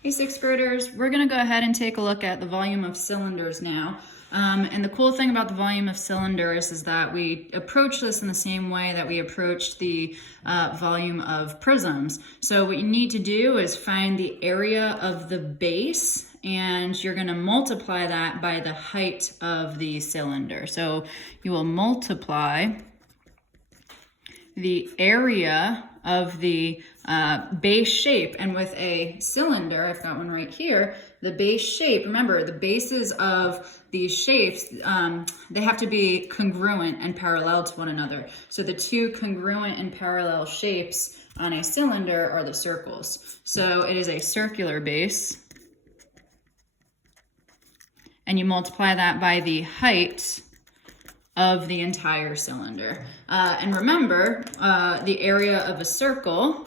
Hey sixth graders, we're gonna go ahead and take a look at the volume of cylinders now. And the cool thing about the volume of cylinders is that we approach this in the same way that we approached the volume of prisms. So what you need to do is find the area of the base, and you're gonna multiply that by the height of the cylinder. So you will multiply the area of the base shape, and with a cylinder, I've got one right here, the base shape, remember the bases of these shapes, they have to be congruent and parallel to one another. So the two congruent and parallel shapes on a cylinder are the circles. So it is a circular base, and you multiply that by the height of the entire cylinder. And remember, the area of a circle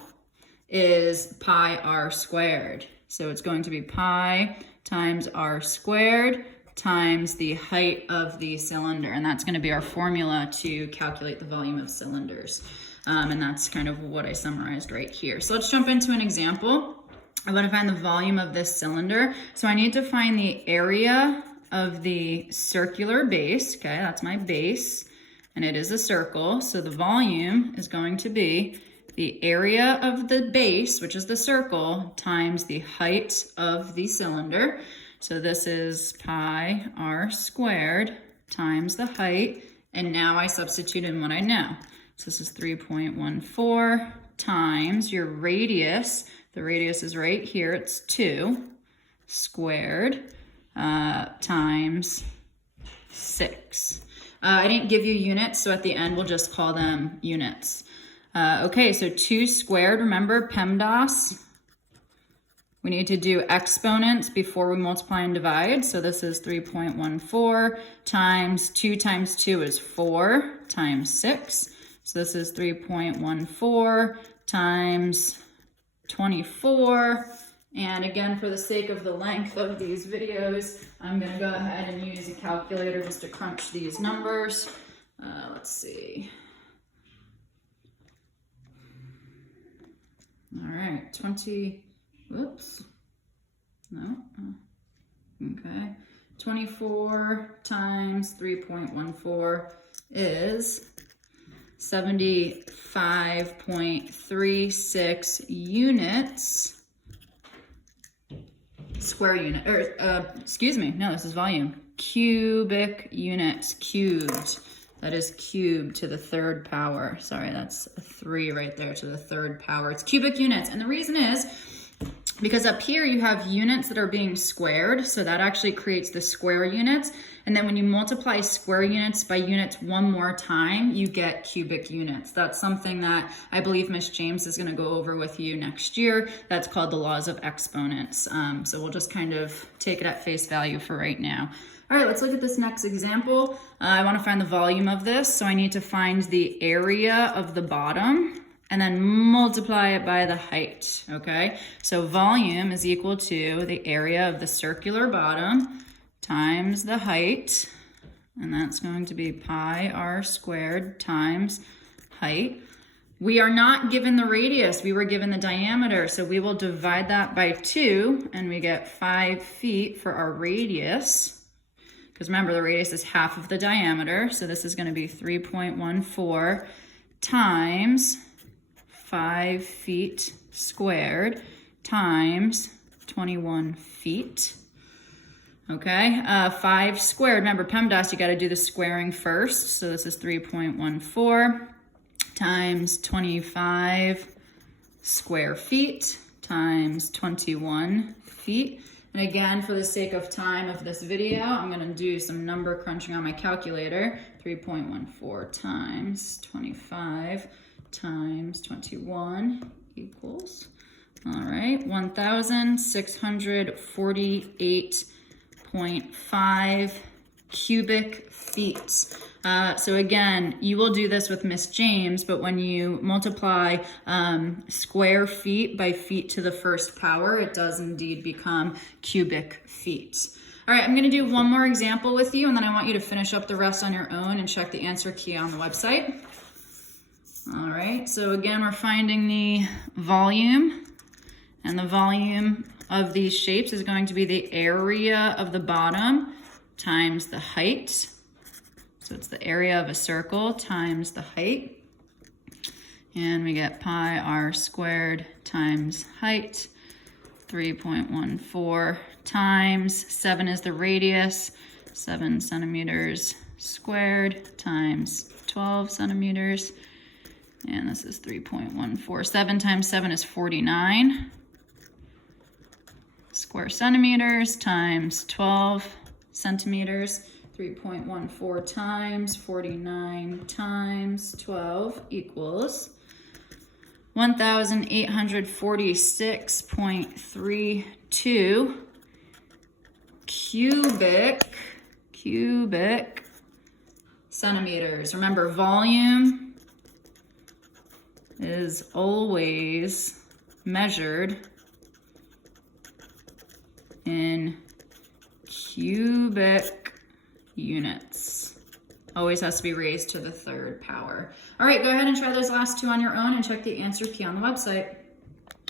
is pi r squared. So it's going to be pi times r squared times the height of the cylinder. And that's going to be our formula to calculate the volume of cylinders. And that's kind of what I summarized right here. So let's jump into an example. I want to find the volume of this cylinder. So I need to find the area of the circular base. Okay, that's my base, and it is a circle. So the volume is going to be the area of the base, which is the circle, times the height of the cylinder. So this is pi r squared times the height, and now I substitute in what I know. So this is 3.14 times your radius. The radius is right here, it's 2 squared times 6. I didn't give you units, so at the end we'll just call them units. Okay, so 2 squared, remember PEMDAS, we need to do exponents before we multiply and divide. So this is 3.14 times 2 times 2 is 4 times 6. So this is 3.14 times 24. And again, for the sake of the length of these videos, I'm going to go ahead and use a calculator just to crunch these numbers. Let's see. All right, 20, whoops, no, okay. 24 times 3.14 is 75.36 units. Square unit, or excuse me, no, this is volume. Cubic units, cubed. That is cubed to the third power. Sorry, that's a 3 right there to the third power. It's cubic units, and the reason is because up here you have units that are being squared, so that actually creates the square units. And then when you multiply square units by units one more time, you get cubic units. That's something that I believe Miss James is going to go over with you next year. That's called the laws of exponents. So we'll just kind of take it at face value for right now. All right, let's look at this next example. I want to find the volume of this, so I need to find the area of the bottom and then multiply it by the height, okay? So volume is equal to the area of the circular bottom times the height, and that's going to be pi r squared times height. We are not given the radius, we were given the diameter, so we will divide that by 2, and we get 5 feet for our radius. Because remember, the radius is half of the diameter, so this is gonna be 3.14 times 5 feet squared times 21 feet. Okay, 5 squared, remember PEMDAS, you gotta do the squaring first. So this is 3.14 times 25 square feet times 21 feet. And again, for the sake of time of this video, I'm gonna do some number crunching on my calculator. 3.14 times 25 times 21 equals, all right, 1,648.5 cubic feet. So again, you will do this with Miss James, but when you multiply square feet by feet to the first power, it does indeed become cubic feet. All right, I'm gonna do one more example with you, and then I want you to finish up the rest on your own and check the answer key on the website. All right, so again, we're finding the volume, and the volume of these shapes is going to be the area of the bottom times the height. So it's the area of a circle times the height. And we get pi r squared times height, 3.14 times 7 is the radius, 7 centimeters squared times 12 centimeters. And this is 3.14. 7 times 7 is 49 square centimeters times 12 centimeters. 3.14 times 49 times 12 equals 1,846.32 cubic centimeters. Remember, volume is always measured in cubic units. Always has to be raised to the third power. All right, go ahead and try those last two on your own and check the answer key on the website.